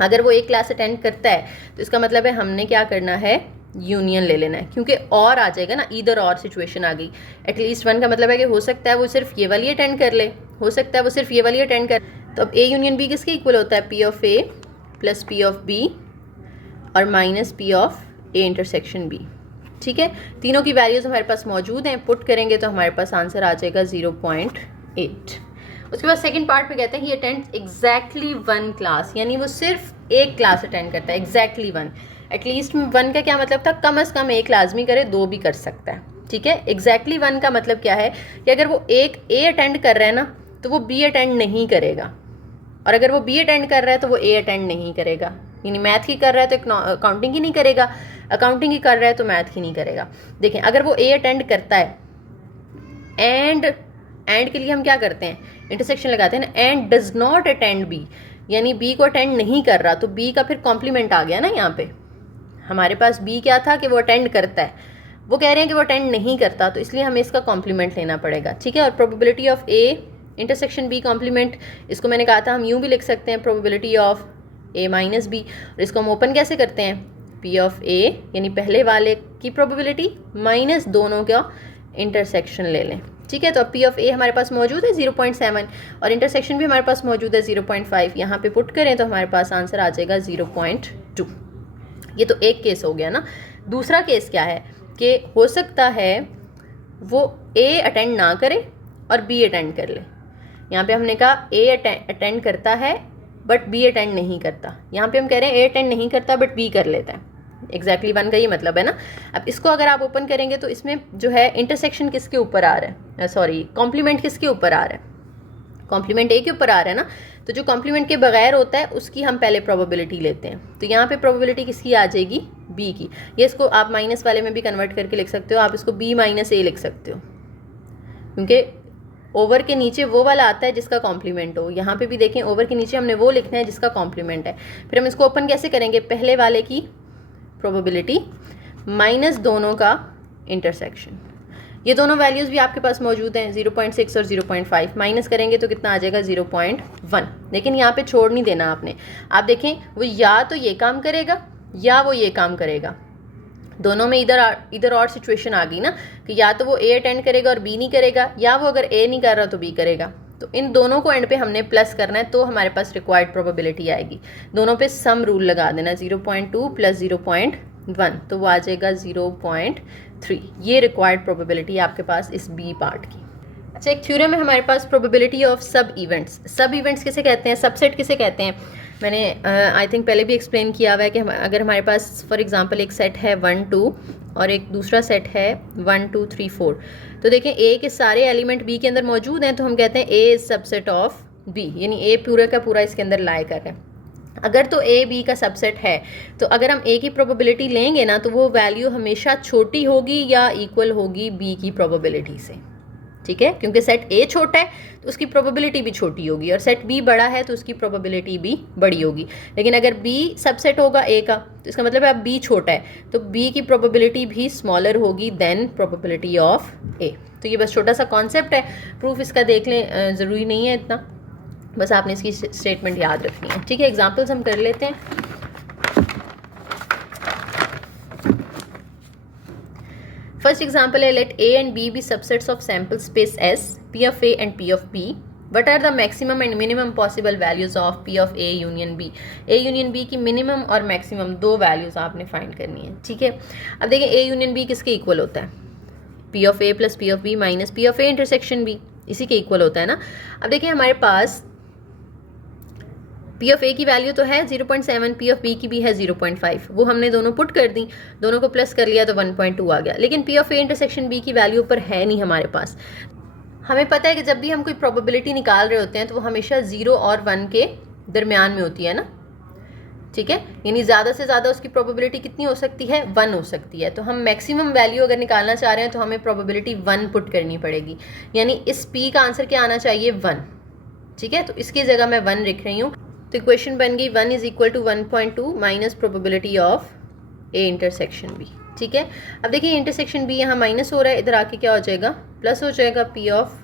अगर वो एक क्लास अटेंड करता है तो इसका मतलब है हमने क्या करना है, यूनियन ले लेना है, क्योंकि और आ जाएगा ना, ईदर और सिचुएशन आ गई। एटलीस्ट 1 का मतलब है कि हो सकता है वो सिर्फ ये वाली अटेंड कर ले, हो सकता है वो सिर्फ ये वाली अटेंड कर। तो अब ए यूनियन बी किसके इक्वल होता है, P of A plus P of B और minus P of A intersection B. ठीक है, तीनों की वैल्यूज़ हमारे पास मौजूद हैं, पुट करेंगे तो हमारे पास आंसर आ जाएगा 0.8। उसके बाद सेकंड पार्ट में कहते हैं ही अटेंड्स एग्जैक्टली 1 क्लास, यानी वो सिर्फ एक क्लास अटेंड करता है, एग्जैक्टली 1। एटलीस्ट 1 का क्या मतलब था, कम अज़ कम एक लाजमी करे, 2 भी कर सकता है। ठीक है, एग्जैक्टली 1 का मतलब क्या है कि अगर वो एक ए अटेंड कर रहा है ना तो वो बी अटेंड नहीं करेगा, और अगर वो बी अटेंड कर रहा है तो वो ए अटेंड नहीं करेगा। यानी मैथ की कर रहा है तो अकाउंटिंग की नहीं करेगा, अकाउंटिंग की कर रहा है तो मैथ की नहीं करेगा। देखें, अगर वो ए अटेंड करता है, एंड के लिए हम क्या करते हैं, इंटरसेक्शन लगाते हैं ना, and does not attend B, यानी बी को अटेंड नहीं कर रहा, तो बी का फिर कॉम्प्लीमेंट आ गया ना। यहाँ पे हमारे पास बी क्या था कि वो अटेंड करता है, वो कह रहे हैं कि वो अटेंड नहीं करता, तो इसलिए हमें इसका कॉम्प्लीमेंट लेना पड़ेगा। ठीक है, और probability of A intersection B complement, इसको मैंने कहा था हम यूँ भी लिख सकते हैं, probability of A minus B, और इसको हम ओपन कैसे करते हैं, पी ऑफ ए यानी पहले वाले की प्रोबेबिलिटी माइनस दोनों का इंटरसेक्शन ले लें। ठीक है, तो अब पी ऑफ ए हमारे पास मौजूद है 0.7 और इंटरसेक्शन भी हमारे पास मौजूद है 0.5। यहाँ पे पुट करें तो हमारे पास आंसर आ जाएगा 0.2। ये तो एक केस हो गया ना। दूसरा केस क्या है कि हो सकता है वो ए अटेंड ना करे और बी अटेंड कर ले। यहाँ पे हमने कहा ए अटेंड करता है बट बी अटेंड नहीं करता, यहाँ पे हम कह रहे हैं ए अटेंड नहीं करता बट बी कर लेता है। एग्जैक्टली 1 का ये मतलब है ना। अब इसको अगर आप ओपन करेंगे तो इसमें जो है इंटरसेक्शन किसके ऊपर आ रहा है, सॉरी कॉम्प्लीमेंट किसके ऊपर आ रहा है, कॉम्प्लीमेंट ए के ऊपर आ रहा है ना। तो जो कॉम्प्लीमेंट के बगैर होता है उसकी हम पहले प्रोबेबिलिटी लेते हैं, तो यहाँ पे प्रोबेबिलिटी किसकी आ जाएगी, बी की। ये इसको आप माइनस वाले में भी कन्वर्ट करके लिख सकते हो, आप इसको बी माइनस ए लिख सकते हो, क्योंकि ओवर के नीचे वो वाला आता है जिसका कॉम्प्लीमेंट हो। यहाँ पे भी देखें ओवर के नीचे हमने वो लिखना है जिसका कॉम्प्लीमेंट है। फिर हम इसको ओपन कैसे करेंगे, पहले वाले की प्रोबेबिलिटी माइनस दोनों का इंटरसेक्शन। ये दोनों वैल्यूज़ भी आपके पास मौजूद हैं 0.6 और 0.5। माइनस करेंगे तो कितना आ जाएगा 0.1। लेकिन यहाँ पे छोड़ नहीं देना आपने। आप देखें वो या तो ये काम करेगा या वो ये काम करेगा, दोनों में इधर और सिचुएशन आ गई ना कि या तो वो ए अटेंड करेगा और बी नहीं करेगा, या वो अगर ए नहीं कर रहा तो बी करेगा। तो इन दोनों को एंड पे हमने प्लस करना है, तो हमारे पास रिक्वायर्ड प्रोबेबिलिटी आएगी। दोनों पे सम रूल लगा देना, 0.2 प्लस 0.1 तो वो आ जाएगा 0.3। ये रिक्वायर्ड प्रोबेबिलिटी आपके पास इस बी पार्ट की। अच्छा, एक थ्योरम है हमारे पास, प्रोबेबिलिटी ऑफ सब इवेंट्स। सब इवेंट्स किसे कहते हैं, सबसेट किसे कहते हैं, मैंने आई थिंक पहले भी एक्सप्लेन किया हुआ है कि अगर हमारे पास फॉर एग्जांपल एक सेट है 1 2 और एक दूसरा सेट है 1 2 3 4, तो देखें ए के सारे एलिमेंट बी के अंदर मौजूद हैं, तो हम कहते हैं ए इज सबसेट ऑफ बी, यानी ए पूरा का पूरा इसके अंदर लाई कर रहा है। अगर तो ए बी का सबसेट है तो अगर हम ए की प्रोबेबिलिटी लेंगे ना तो वो वैल्यू हमेशा छोटी होगी या इक्वल होगी बी की प्रोबेबिलिटी से। ठीक है, क्योंकि सेट ए छोटा है तो उसकी प्रोबेबिलिटी भी छोटी होगी, और सेट बी बड़ा है तो उसकी प्रोबेबिलिटी भी बड़ी होगी। लेकिन अगर बी सबसेट होगा ए का तो इसका मतलब है अब बी छोटा है तो बी की प्रोबेबिलिटी भी स्मॉलर होगी देन प्रोबेबिलिटी ऑफ ए। तो ये बस छोटा सा कॉन्सेप्ट है, प्रूफ इसका देख लें, ज़रूरी नहीं है इतना, बस आपने इसकी स्टेटमेंट याद रखनी है। ठीक है, एग्जाम्पल्स हम कर लेते हैं। फर्स्ट एग्जाम्पल है, let A and B be subsets of sample space S, P of A and P of B. What are the maximum and minimum possible values of P of A union B. A union B की मिनिमम और मैक्सिमम दो वैल्यूज आपने फाइंड करनी है। ठीक है, अब देखिए ए यूनियन बी किसके इक्वल होता है, P of A plus P of B minus P of A intersection B, इसी के इक्वल होता है ना। अब देखिए हमारे पास पी ऑफ ए की वैल्यू तो है 0.7, पी ऑफ बी की भी है 0.5, वो हमने दोनों पुट कर दी, दोनों को प्लस कर लिया तो 1.2 आ गया। लेकिन P of A intersection B की वैल्यू पर है नहीं हमारे पास। हमें पता है कि जब भी हम कोई प्रोबेबिलिटी निकाल रहे होते हैं तो वो हमेशा 0 और 1 के दरमियान में होती है ना। ठीक है, यानी ज़्यादा से ज़्यादा उसकी प्रोबेबिलिटी कितनी हो सकती है, 1 हो सकती है। तो हम मैक्सिमम वैल्यू अगर निकालना चाह रहे हैं तो हमें प्रोबेबिलिटी 1 पुट करनी पड़ेगी, यानी इस पी का आंसर क्या आना चाहिए, 1। ठीक है, तो इसकी जगह मैं 1 लिख रही हूँ। तो इक्वेशन बन गई 1 is equal to 1.2 minus probability of A intersection B. ठीक है, अब देखिए इंटरसेक्शन बी यहाँ माइनस हो रहा है, इधर आके क्या हो जाएगा, प्लस हो जाएगा P of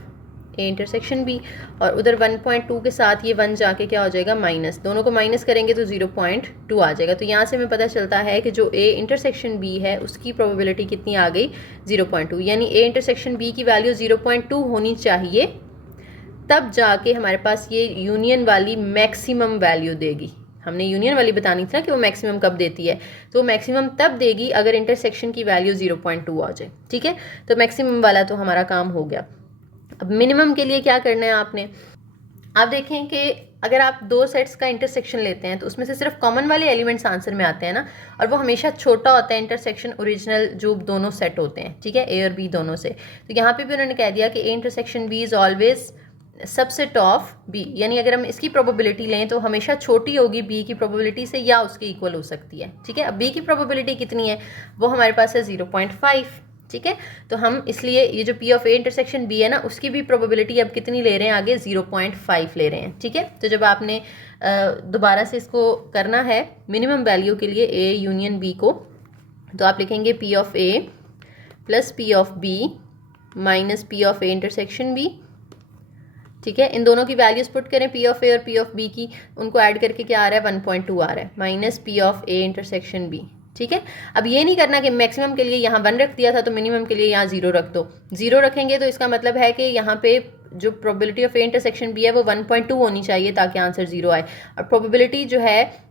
A intersection B, और उधर 1.2 के साथ ये 1 जाके क्या हो जाएगा माइनस, दोनों को माइनस करेंगे तो 0.2 आ जाएगा। तो यहाँ से हमें पता चलता है कि जो ए इंटरसेक्शन बी है उसकी प्रोबेबिलिटी कितनी आ गई, 0.2, यानी ए इंटरसेक्शन बी की वैल्यू 0.2 होनी चाहिए, तब जाके हमारे पास ये यूनियन वाली मैक्सिमम वैल्यू देगी। हमने यूनियन वाली बतानी थी ना कि वो मैक्सिमम कब देती है, तो मैक्सिमम तब देगी अगर इंटरसेक्शन की वैल्यू 0.2 आ जाए। ठीक है, तो मैक्सिमम वाला तो हमारा काम हो गया। अब मिनिमम के लिए क्या करना है आपने, आप देखें कि अगर आप दो सेट्स का इंटरसेक्शन लेते हैं तो उसमें से सिर्फ कॉमन वाले एलिमेंट्स आंसर में आते हैं ना, और वो हमेशा छोटा होता है इंटरसेक्शन ओरिजिनल जो दोनों सेट होते हैं। ठीक है, ए और बी दोनों से। तो यहाँ पे भी उन्होंने कह दिया कि A intersection B is always subset of B, यानी अगर हम इसकी प्रोबेबिलिटी लें तो हमेशा छोटी होगी बी की प्रोबेबिलिटी से या उसके इक्वल हो सकती है। ठीक है, अब बी की प्रोबेबिलिटी कितनी है, वो हमारे पास है 0.5। ठीक है, तो हम इसलिए ये जो P of A intersection B है ना उसकी भी प्रोबेबिलिटी अब कितनी ले रहे हैं, आगे 0.5 ले रहे हैं। ठीक है, तो जब आपने दोबारा से इसको करना है मिनिमम वैल्यू के लिए ए यूनियन बी को, तो आप लिखेंगे P of A plus P of B minus P of A intersection B. ठीक है, इन दोनों की वैल्यूज पुट करें, पी ऑफ ए और पी ऑफ बी की, उनको ऐड करके क्या आ रहा है, 1.2 आ रहा है, minus P of A intersection B. ठीक है, अब ये नहीं करना कि मैक्सिमम के लिए यहाँ 1 रख दिया था तो मिनिमम के लिए यहाँ 0 रख दो। 0 रखेंगे तो इसका मतलब है कि यहाँ पे जो probability of A intersection B है वो 1.2 होनी चाहिए ताकि आंसर 0 आए। और प्रोबेबिलिटी जो है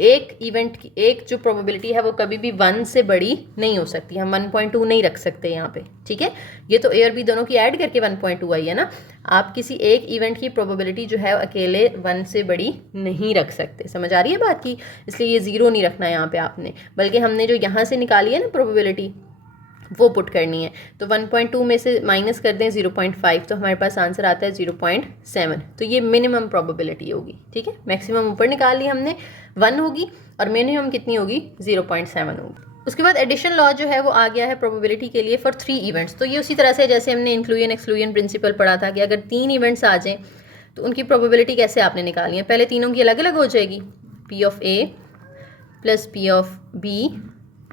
एक इवेंट की, एक जो प्रोबेबिलिटी है वो कभी भी 1 से बड़ी नहीं हो सकती, हम 1.2 नहीं रख सकते यहाँ पे। ठीक है, ये तो ए और बी दोनों की ऐड करके 1.2 आई है ना, आप किसी एक इवेंट की प्रोबेबिलिटी जो है अकेले 1 से बड़ी नहीं रख सकते। समझ आ रही है बात की, इसलिए ये 0 नहीं रखना है यहाँ पे आपने, बल्कि हमने जो यहाँ से निकाली है ना प्रोबेबिलिटी वो पुट करनी है। तो 1.2 में से माइनस कर दें 0.5 तो हमारे पास आंसर आता है 0.7। तो ये मिनिमम प्रोबेबिलिटी होगी। ठीक है, मैक्सिमम ऊपर निकाल ली हमने 1 होगी और मिनिमम कितनी होगी 0.7 होगी। उसके बाद एडिशन लॉ जो है वो आ गया है प्रोबेबिलिटी के लिए फॉर 3 इवेंट्स। तो ये उसी तरह से जैसे हमने इंक्लूजन एक्सक्लूजन प्रिंसिपल पढ़ा था कि अगर 3 इवेंट्स आ जाएँ तो उनकी प्रोबेबिलिटी कैसे आपने निकालनी है। पहले तीनों की अलग अलग हो जाएगी, P of A plus P of B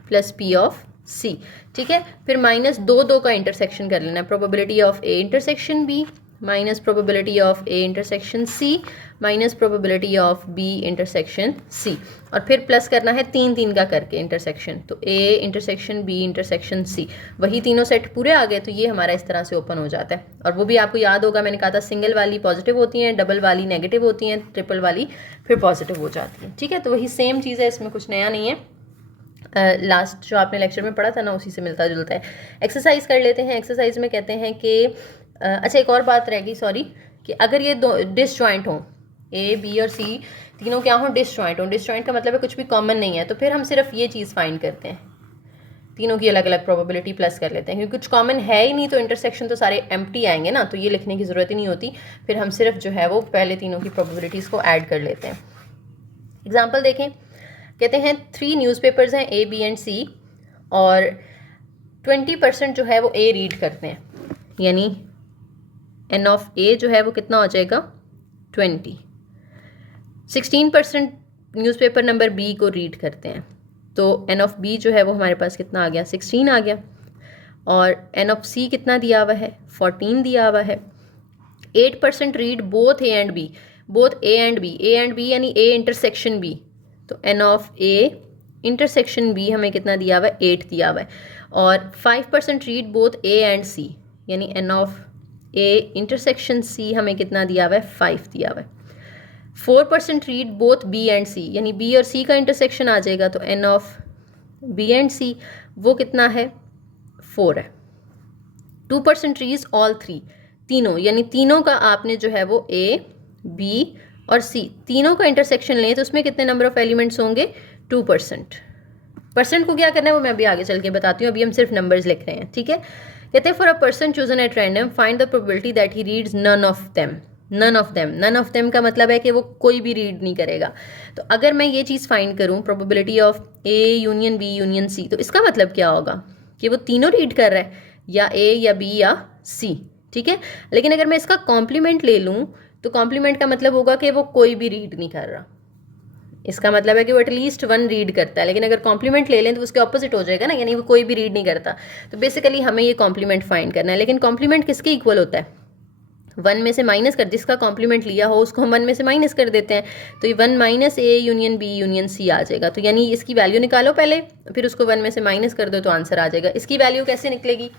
plus P of C. ठीक है, फिर माइनस 2 का इंटरसेक्शन कर लेना है, probability of A intersection B minus probability of A intersection C minus probability of B intersection C, और फिर प्लस करना है 3 का करके इंटरसेक्शन। तो A intersection B intersection C, वही तीनों सेट पूरे आ गए। तो ये हमारा इस तरह से ओपन हो जाता है। और वो भी आपको याद होगा, मैंने कहा था सिंगल वाली पॉजिटिव होती हैं, डबल वाली नेगेटिव होती हैं, ट्रिपल वाली फिर पॉजिटिव हो जाती है। ठीक है, तो वही सेम चीज़ है, इसमें कुछ नया नहीं है, लास्ट जो आपने लेक्चर में पढ़ा था ना उसी से मिलता जुलता है। एक्सरसाइज कर लेते हैं। एक्सरसाइज में कहते हैं कि अच्छा एक और बात रहेगी, सॉरी, कि अगर ये दो डिसजॉइंट हों, ए बी और सी तीनों क्या हों, डिसजॉइंट हों। डिसजॉइंट का मतलब है कुछ भी कॉमन नहीं है, तो फिर हम सिर्फ ये चीज़ फाइंड करते हैं, तीनों की अलग अलग प्रोबेबिलिटी प्लस कर लेते हैं, क्योंकि कुछ कॉमन है ही नहीं तो इंटरसेक्शन तो सारे एम्प्टी आएंगे ना, तो ये लिखने की ज़रूरत ही नहीं होती। फिर हम सिर्फ जो है वो पहले तीनों की प्रोबेबिलिटीज़ को ऐड कर लेते हैं। एग्जाम्पल देखें, कहते हैं 3 न्यूज़पेपर्स हैं ए बी एंड सी, और 20% जो है वो ए रीड करते हैं। यानी n ऑफ a जो है वो कितना हो जाएगा 20। 16% न्यूज़पेपर नंबर b को रीड करते हैं, तो n ऑफ b जो है वो हमारे पास कितना आ गया 16 आ गया। और n ऑफ c कितना दिया हुआ है 14 दिया हुआ है। 8% read both a and b, both a and b यानी a इंटरसेक्शन b, तो n of a intersection b हमें कितना दिया हुआ है 8 दिया हुआ है। और 5% read both a and c, यानी n of a intersection c हमें कितना दिया हुआ है 5 दिया हुआ है। 4% read both b and c, यानी b और c का इंटरसेक्शन आ जाएगा, तो n of b and c वो कितना है 4 है। 2% रीज ऑल 3, तीनों, यानी तीनों का आपने जो है वो a b और c तीनों का इंटरसेक्शन लें तो उसमें कितने नंबर ऑफ एलिमेंट्स होंगे 2%। परसेंट को क्या करना है वो मैं अभी आगे चल के बताती हूँ, अभी हम सिर्फ नंबर्स लिख रहे हैं, ठीक है। कहते हैं for a person chosen at random find the probability that he reads none of them. None of them का मतलब है कि वो कोई भी रीड नहीं करेगा। तो अगर मैं ये चीज़ फाइंड करूँ probability of A union B union C, तो इसका मतलब क्या होगा कि वो तीनों रीड कर रहा है, या ए या बी या सी, ठीक है। लेकिन अगर मैं इसका कॉम्प्लीमेंट ले लूँ तो कॉम्प्लीमेंट का मतलब होगा कि वो कोई भी रीड नहीं कर रहा, इसका मतलब है कि वो एटलीस्ट 1 रीड करता है। लेकिन अगर कॉम्प्लीमेंट ले लें तो उसके ऑपोजिट हो जाएगा ना, यानी वो कोई भी रीड नहीं करता। तो बेसिकली हमें ये कॉम्प्लीमेंट फाइंड करना है। लेकिन कॉम्प्लीमेंट किसके इक्वल होता है 1 में से माइनस कर, जिसका कॉम्प्लीमेंट लिया हो उसको हम 1 में से माइनस कर देते हैं, तो ये 1 minus A union B union C आ जाएगा। तो यानी इसकी वैल्यू निकालो पहले, फिर उसको 1 में से माइनस कर दो तो आंसर आ जाएगा। इसकी वैल्यू कैसे निकलेगी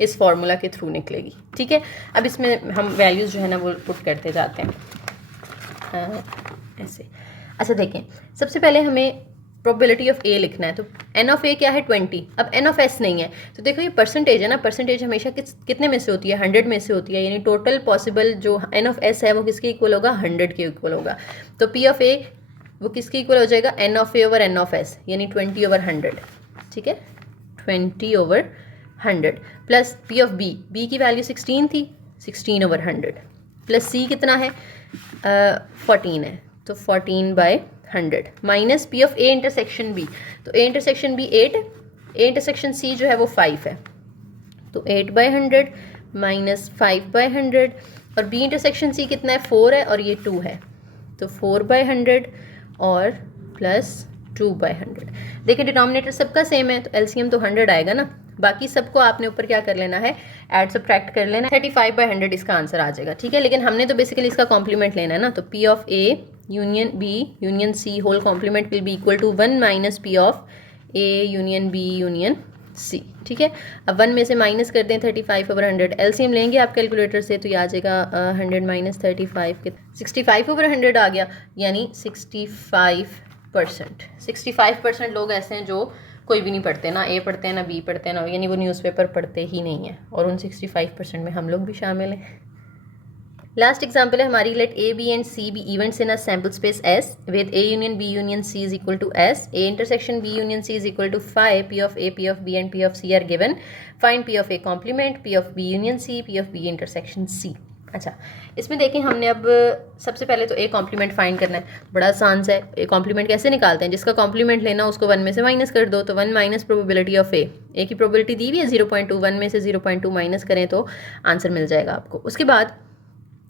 इस फॉर्मूला के थ्रू निकलेगी, ठीक है। अब इसमें हम वैल्यूज़ जो है ना वो पुट करते जाते हैं ऐसे। अच्छा देखें, सबसे पहले हमें प्रोबेबिलिटी ऑफ ए लिखना है, तो एन ऑफ ए क्या है 20। अब एन ऑफ एस नहीं है, तो देखो ये परसेंटेज है ना, परसेंटेज हमेशा कितने में से होती है 100 में से होती है, यानी टोटल पॉसिबल जो एन ऑफ एस है वो किसके इक्वल होगा 100 के इक्वल होगा। तो पी ऑफ ए वो किसके इक्वल हो जाएगा N of A over N of S, यानी 20/100, ठीक है 20/100 plus P of B, B की वैल्यू 16 थी 16/100 प्लस सी कितना है 14 है, तो 14/100 minus P of A intersection B, तो A intersection B 8, A intersection C जो है वो 5 है, तो 8/100 माइनस 5/100 और बी इंटरसेक्शन सी कितना है 4 है और ये 2 है, तो 4/100 और प्लस 2/100। देखिए डिनोमिनेटर सबका सेम है तो एलसीएम तो 100 आएगा ना, बाकी सबको आपने ऊपर क्या कर लेना है ऐड सब्ट्रैक्ट कर लेना, 35/100 इसका आंसर आ जाएगा, ठीक है। लेकिन हमने तो बेसिकली इसका कॉम्प्लीमेंट लेना है ना, तो P of A union B union C whole complement will be equal to 1 minus P of A union B union C, ठीक है। अब 1 में से माइनस कर दें 35/100, एलसीएम लेंगे आप कैलकुलेटर से तो ये आ जाएगा 100 माइनस 35 के 65/100 आ गया, यानी 65% लोग ऐसे हैं जो कोई भी नहीं पढ़ते, ना ए पढ़ते हैं ना बी पढ़ते हैं ना, यानी वो न्यूज़पेपर पढ़ते ही नहीं है, और उन 65% में हम लोग भी शामिल हैं। लास्ट एग्जाम्पल है हमारी, let A B and C be events in a sample space S with A union B union C is equal to S, A intersection B union C is equal to 5, P of A P of B and P of C are given, find P of A complement, P of B union C, P of B intersection C. अच्छा इसमें देखें हमने अब सबसे पहले तो ए कॉम्प्लीमेंट फाइंड करना है, बड़ा आसान सा है। ए कॉम्प्लीमेंट कैसे निकालते हैं, जिसका कॉम्प्लीमेंट लेना उसको 1 में से माइनस कर दो, तो 1 माइनस प्रोबेबिलिटी ऑफ ए की प्रोबेबिलिटी दी हुई है 0.2, 1 में से 0.2 माइनस करें तो आंसर मिल जाएगा आपको। उसके बाद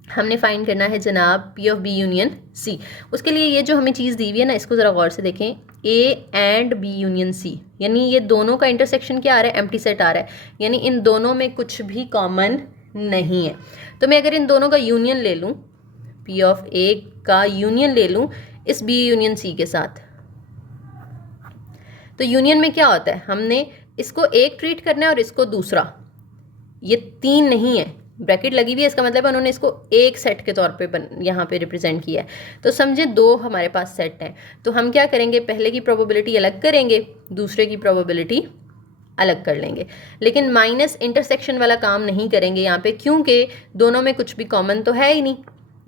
हमने फाइंड करना है जनाब P of B union C. उसके लिए ये जो हमें चीज़ दी हुई है ना इसको ज़रा गौर से देखें, A and B union C, यानी ये दोनों का इंटरसेक्शन क्या आ रहा है एम्प्टी सेट आ रहा है, यानी इन दोनों में कुछ भी कॉमन नहीं है। तो मैं अगर इन दोनों का यूनियन ले लूँ, पी ऑफ ए का यूनियन ले लूँ इस बी यूनियन सी के साथ, तो यूनियन में क्या होता है हमने इसको एक ट्रीट करना है और इसको दूसरा, ये 3 नहीं है, ब्रैकेट लगी हुई है, इसका मतलब है उन्होंने इसको एक सेट के तौर पे यहाँ पे रिप्रेजेंट किया है। तो समझे 2 हमारे पास सेट हैं, तो हम क्या करेंगे पहले की प्रोबेबिलिटी अलग करेंगे, दूसरे की प्रोबेबिलिटी अलग कर लेंगे, लेकिन माइनस इंटरसेक्शन वाला काम नहीं करेंगे यहाँ पे, क्योंकि दोनों में कुछ भी कॉमन तो है ही नहीं,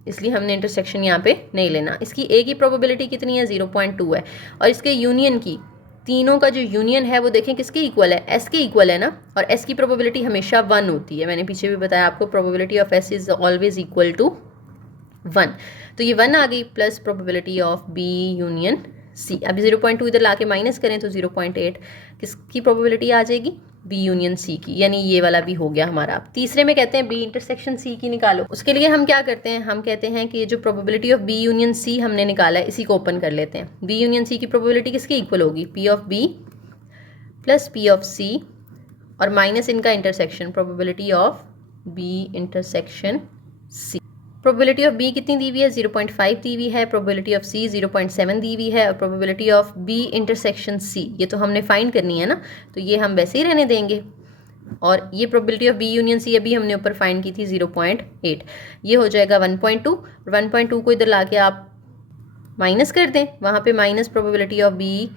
इसलिए हमने इंटरसेक्शन यहाँ पे नहीं लेना। इसकी ए की प्रोबेबिलिटी कितनी है 0.2 है, और इसके यूनियन की, तीनों का जो यूनियन है वो देखें किसके इक्वल है एस के इक्वल है ना, और एस की प्रोबेबिलिटी हमेशा 1 होती है, मैंने पीछे भी बताया आपको probability of S is always equal to 1, तो ये 1 आ गई plus probability of B union C. अभी 0.2 इधर ला के माइनस करें तो 0.8 किसकी प्रोबेबिलिटी आ जाएगी बी यूनियन सी की, यानी ये वाला भी हो गया हमारा। तीसरे में कहते हैं बी इंटरसेक्शन सी की निकालो। उसके लिए हम क्या करते हैं, हम कहते हैं कि ये जो probability of B union C हमने निकाला है इसी को ओपन कर लेते हैं। बी यूनियन सी की प्रोबेबिलिटी किसके इक्वल होगी, P of B plus P of C और माइनस इनका intersection, probability of B intersection C. Probability of B कितनी दी हुई है, 0.5 दी हुई है। प्रोबेबिलिटी ऑफ सी 0.7 दी हुई है। और probability of B intersection C ये तो हमने फाइंड करनी है ना, तो ये हम वैसे ही रहने देंगे। और ये probability of B union C अभी हमने ऊपर फाइंड की थी 0.8, ये हो जाएगा 1.2। 1.2 को इधर लाके आप माइनस कर दें, वहाँ पे minus probability of B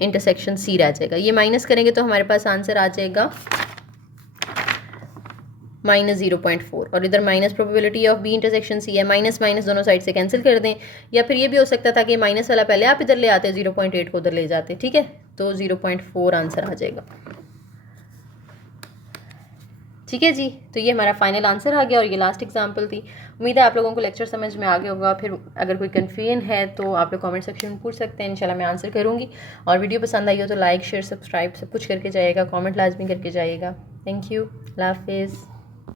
intersection C रह जाएगा। ये माइनस करेंगे तो हमारे पास आंसर आ जाएगा -0.4 और इधर minus probability of B intersection C है। माइनस माइनस दोनों साइड से कैंसिल कर दें, या फिर ये भी हो सकता था कि माइनस वाला पहले आप इधर ले आते, 0.8 को उधर ले जाते, ठीक है, तो 0.4 आंसर आ जाएगा। ठीक है जी, तो ये हमारा फाइनल आंसर आ गया और ये लास्ट एग्जांपल थी। उम्मीद है आप लोगों को लेक्चर समझ में आ गया होगा। फिर अगर कोई कन्फ्यूजन है तो आप लोग कमेंट सेक्शन में पूछ सकते हैं, इंशाल्लाह मैं आंसर करूँगी। और वीडियो पसंद आई हो तो लाइक शेयर सब्सक्राइब सब कुछ करके जाइएगा, कमेंट लाजमी करके जाइएगा। थैंक यू, अल्लाह हाफिज़।